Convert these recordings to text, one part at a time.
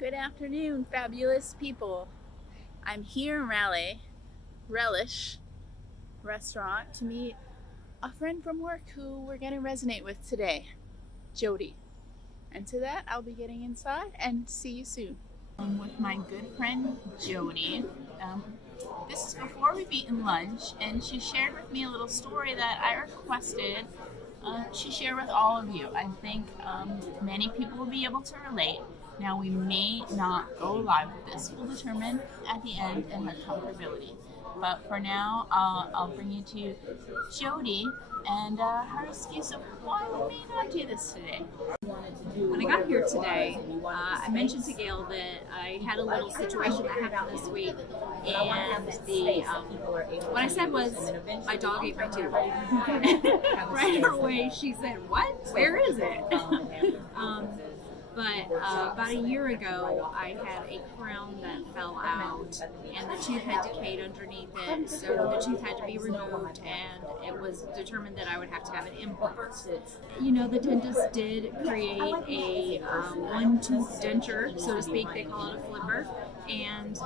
Good afternoon, fabulous people. I'm here in Relish restaurant to meet a friend from work who we're going to resonate with today, Jodi. And to that, I'll be getting inside and see you soon. I'm with my good friend, Jodi. This is before we've eaten lunch, and she shared with me a little story that I requested she share with all of you. I think many people will be able to relate. Now, we may not go live with this. We'll determine at the end and her comfortability. But for now, I'll bring you to Jodi and her excuse of why we may not do this today. When I got here today, I mentioned to Gail that I had a little situation that happened this week, and what I said was, my dog ate my tooth. Right away, she said, "What? Where is it?" But about a year ago, I had a crown that fell out, and the tooth had decayed underneath it, so the tooth had to be removed, and it was determined that I would have to have an implant. You know, the dentist did create a one-tooth denture, so to speak. They call it a flipper, and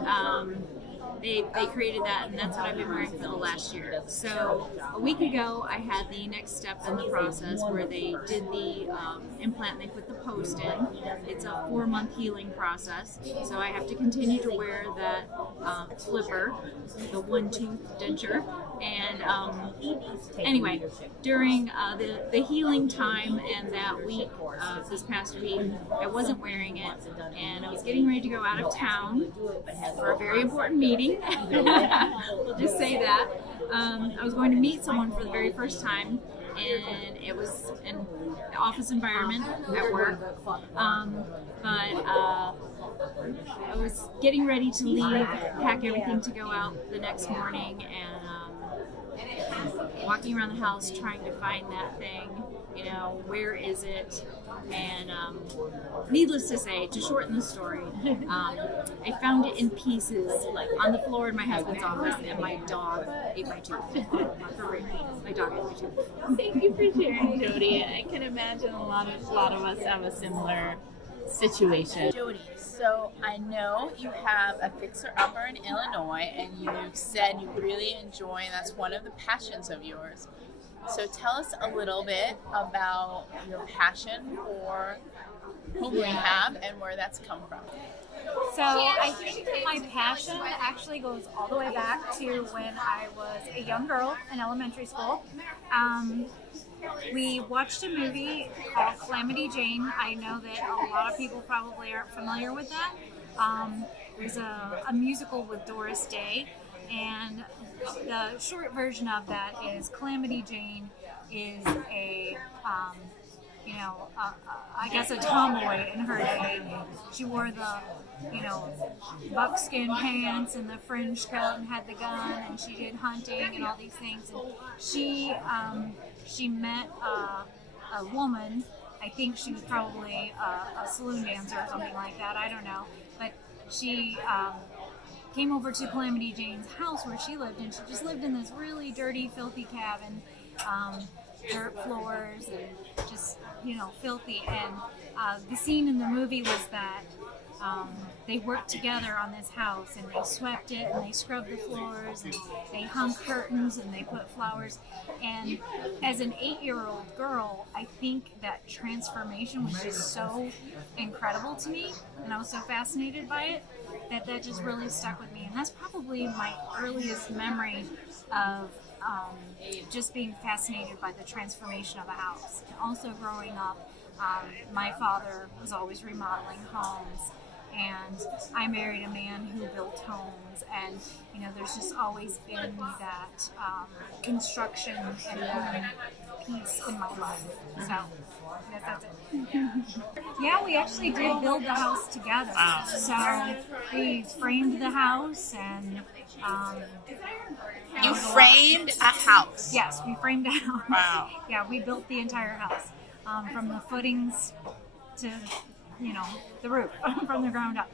they created that, and that's what I've been wearing for the last year. So a week ago, I had the next step in the process where they did the implant. They put the post in. It's a 4-month healing process, so I have to continue to wear that flipper, the one-tooth denture. And anyway, during the healing time and that week, this past week, I wasn't wearing it, and I was getting ready to go out of town for a very important meeting. We'll just say that. I was going to meet someone for the very first time, and it was an office environment at work. But I was getting ready to leave, pack everything to go out the next morning, and walking around the house trying to find that thing. You know, where is it? And needless to say, to shorten the story, I found it in pieces on the floor in my husband's office, and my dog ate my tooth. For real, my dog ate my tooth. Thank you for sharing, Jodi. I can imagine a lot of us have a similar situation. Jodi, so I know you have a fixer-upper in Illinois, and you've said you really enjoy, and that's one of the passions of yours. So tell us a little bit about your passion for home rehab and where that's come from. So I think that my passion actually goes all the way back to when I was a young girl in elementary school. We watched a movie called Calamity Jane. I know that a lot of people probably aren't familiar with that. There's a musical with Doris Day, and the short version of that is Calamity Jane is I guess a tomboy in her day. She wore the, buckskin pants and the fringe coat and had the gun, and she did hunting and all these things. And she met a woman. I think she was probably a saloon dancer or something like that. I don't know. But she came over to Calamity Jane's house where she lived, and she just lived in this really dirty, filthy cabin, dirt floors, and just, filthy. And the scene in the movie was that they worked together on this house, and they swept it, and they scrubbed the floors, and they hung curtains, and they put flowers. And as an 8-year-old girl, I think that transformation was just so incredible to me, and I was so fascinated by it, that just really stuck with me. And that's probably my earliest memory of just being fascinated by the transformation of a house. Also growing up, my father was always remodeling homes, and I married a man who built homes, and there's just always been that construction and home piece in my life. So I guess that's it. Yeah, we actually did build the house together. Wow. So we framed the house, and You framed a house. yes, we framed a house. Wow. Yeah, we built the entire house, from the footings to the roof, from the ground up.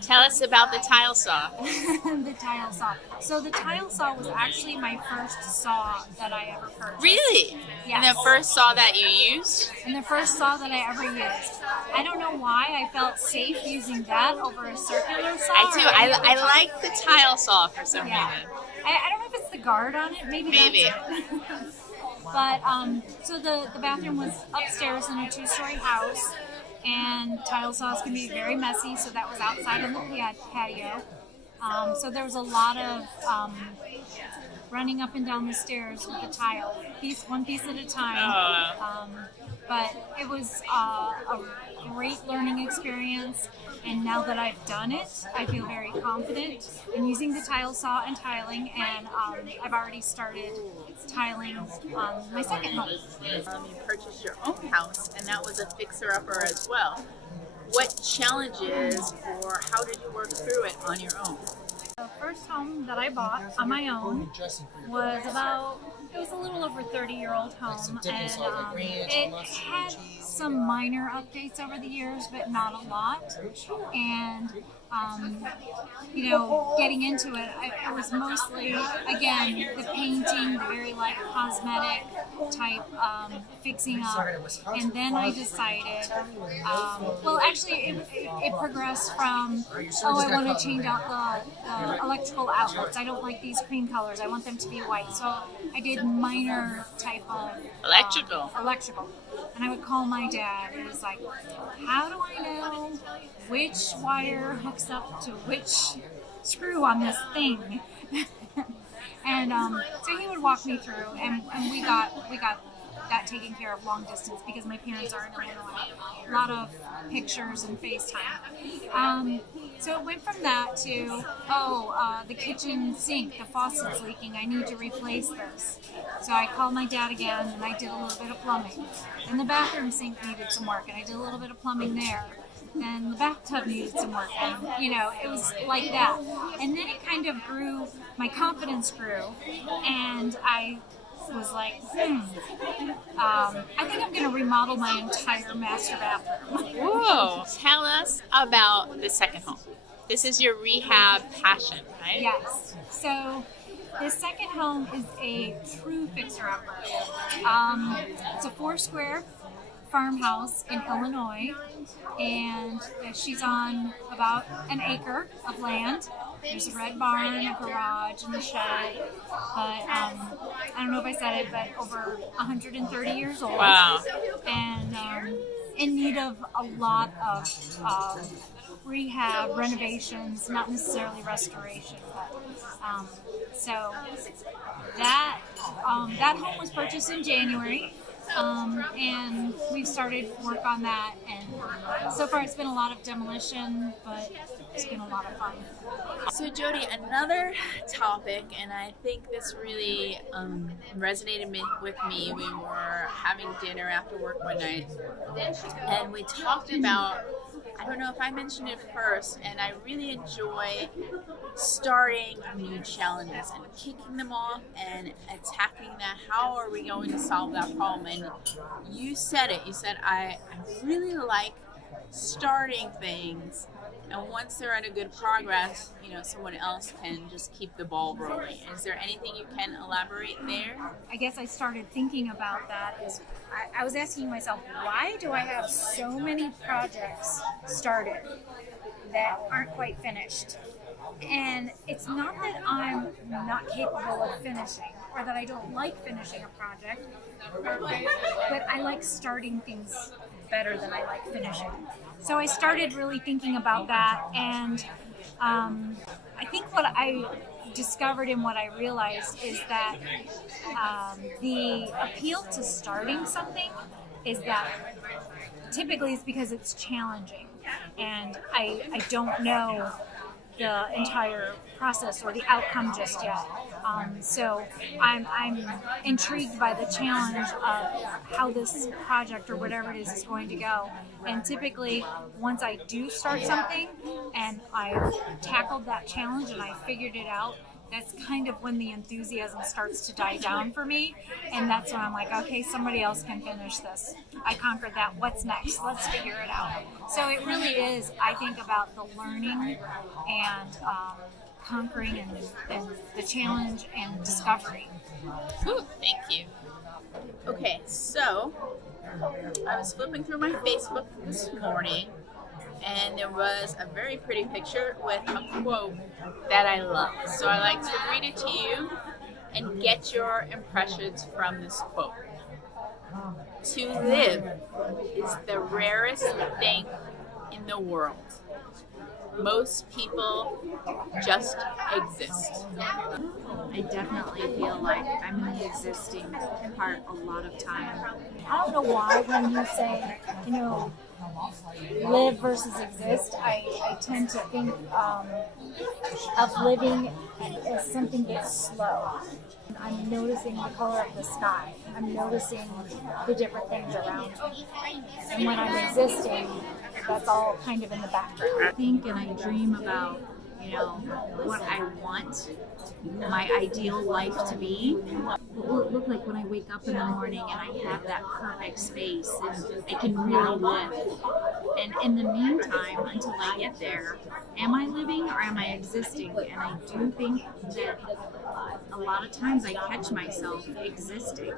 Tell us about the tile saw. The tile saw. So the tile saw was actually my first saw that I ever purchased. Really? Yes. And the first saw that you used? And the first saw that I ever used. I don't know why I felt safe using that over a circular saw. I do. I like the tile saw for some reason. I don't know if it's the guard on it. Maybe. That's it. But so the bathroom was upstairs in a 2-story house, and tile saws can be very messy, so that was outside on the patio. So there was a lot of running up and down the stairs with the tile, one piece at a time. But it was a great learning experience, and now that I've done it, I feel very confident in using the tile saw and tiling, and I've already started tiling my second home. You purchased your own house, and that was a fixer-upper as well. What challenges, or how did you work through it on your own? The first home that I bought on my own was a little over 30-year-old home, and it had some minor updates over the years, but not a lot. And getting into it, it was mostly, again, the painting, the very like cosmetic type fixing up. And then I decided, it progressed from, I want to change out the electrical outlets. I don't like these cream colors. I want them to be white. So I did minor type of electrical. And I would call my dad. It was like, how do I know which wire hooks up to which screw on this thing? And so he would walk me through, and we got that taken care of long distance because my parents are in Illinois. A lot of pictures and FaceTime. So it went from that to, the kitchen sink, the faucet's leaking, I need to replace this. So I called my dad again, and I did a little bit of plumbing. Then the bathroom sink needed some work, and I did a little bit of plumbing there. And the bathtub needed some work, and it was like that. And then it kind of grew, my confidence grew, and I was like, I think I'm going to remodel my entire master bathroom. Whoa! Tell us about the second home. This is your rehab passion, right? Yes. So the second home is a true fixer-upper. It's a 4-square farmhouse in Illinois, and she's on about an acre of land. There's a red barn, a garage, and a shed. But I don't know if I said it, but over 130 years old. Wow. And in need of a lot of rehab, renovations, not necessarily restoration. But, so that home was purchased in January. And we've started work on that, and so far it's been a lot of demolition, but it's been a lot of fun. So Jodi, another topic, and I think this really resonated with me. We were having dinner after work one night, and we talked about, I don't know if I mentioned it first, and I really enjoy starting new challenges and kicking them off and attacking that. How are we going to solve that problem? And you said it. You said, I really like starting things, and once they're at a good progress, someone else can just keep the ball rolling. Is there anything you can elaborate there? I guess I started thinking about that is I was asking myself, why do I have so many projects started that aren't quite finished? And it's not that I'm not capable of finishing or that I don't like finishing a project, but I like starting things better than I like finishing. So I started really thinking about that, and I think what I discovered and what I realized is that the appeal to starting something is that typically it's because it's challenging, and I don't know the entire process or the outcome just yet. So I'm intrigued by the challenge of how this project or whatever it is going to go. And typically, once I do start something and I've tackled that challenge and I figured it out, that's kind of when the enthusiasm starts to die down for me. And that's when I'm like, okay, somebody else can finish this. I conquered that. What's next? Let's figure it out. So it really is, I think, about the learning and conquering and the challenge and discovery. Ooh, thank you. Okay, so I was flipping through my Facebook this morning, and there was a very pretty picture with a quote that I love. So I like to read it to you and get your impressions from this quote. To live is the rarest thing in the world. Most people just exist. I definitely feel like I'm in the existing part a lot of time. I don't know why when you say, live versus exist, I tend to think of living as something that's slow. I'm noticing the color of the sky. I'm noticing the different things around me. And when I'm existing, that's all kind of in the background. I think and I dream about, what I want my ideal life to be. What will it look like when I wake up in the morning and I have that perfect space and I can really live? And in the meantime, until I get there, am I living or am I existing? And I do think that a lot of times I catch myself existing.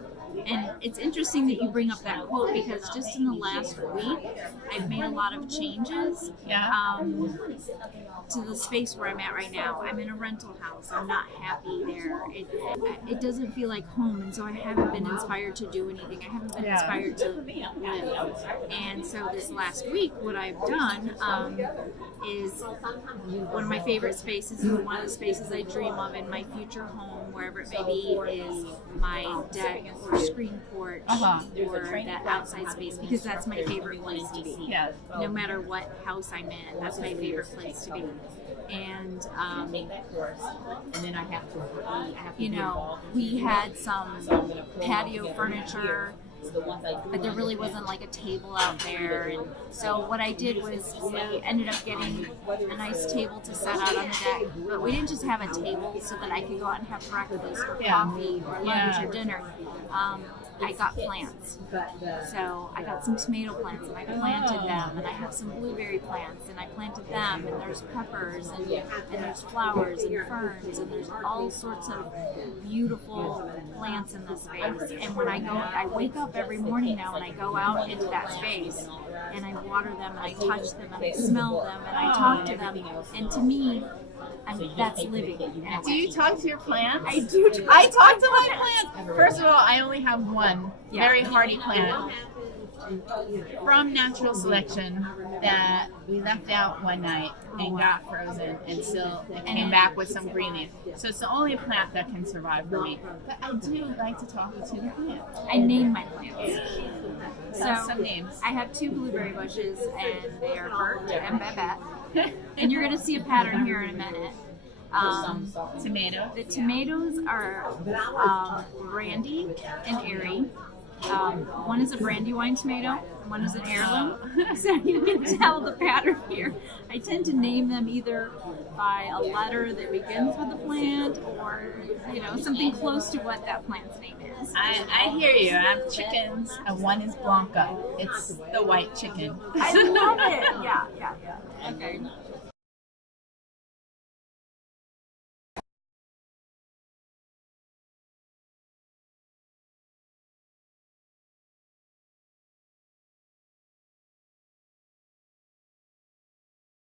And it's interesting that you bring up that quote because just in the last week, I've made a lot of changes to the space where I'm at right now. I'm in a rental house. I'm not happy there. It doesn't feel like home, and so I haven't been inspired to do anything. I haven't been inspired to live. And so this last week, what I've done is one of my favorite spaces, and one of the spaces I dream of in my future home, wherever it may be, is my deck or screen porch or that outside space, because that's my favorite place to be. Yeah. No matter what house I'm in, that's my favorite place to be. And then I have to we had some patio furniture, but there really wasn't like a table out there. And so what I did was we ended up getting a nice table to set out on the deck, but we didn't just have a table so that I could go out and have breakfast or coffee or lunch or dinner. I got plants. So I got some tomato plants and I planted them, and I have some blueberry plants and I planted them, and there's peppers and there's flowers and ferns, and there's all sorts of beautiful plants in this space. And when I wake up every morning now and I go out into that space and I water them and I touch them and I smell them and I talk to them, and to me, that's living. Do you talk to your plants? I do. I talk to my plants. First of all, I only have one very hardy plant from natural selection that we left out one night and got frozen, and still it came back with some green leaves. So it's the only plant that can survive for me. But I do like to talk to the plants. I name my plants. So some names. I have 2 blueberry bushes, and they are Bert and Babette. And you're going to see a pattern here in a minute. Tomato. The tomatoes are Brandy and Airy. One is a Brandywine tomato, and one is an heirloom. So you can tell the pattern here. I tend to name them either by a letter that begins with the plant, or something close to what that plant's name is. I hear you. I have chickens, and one is Blanca. It's the white chicken. I love it. Yeah. Okay.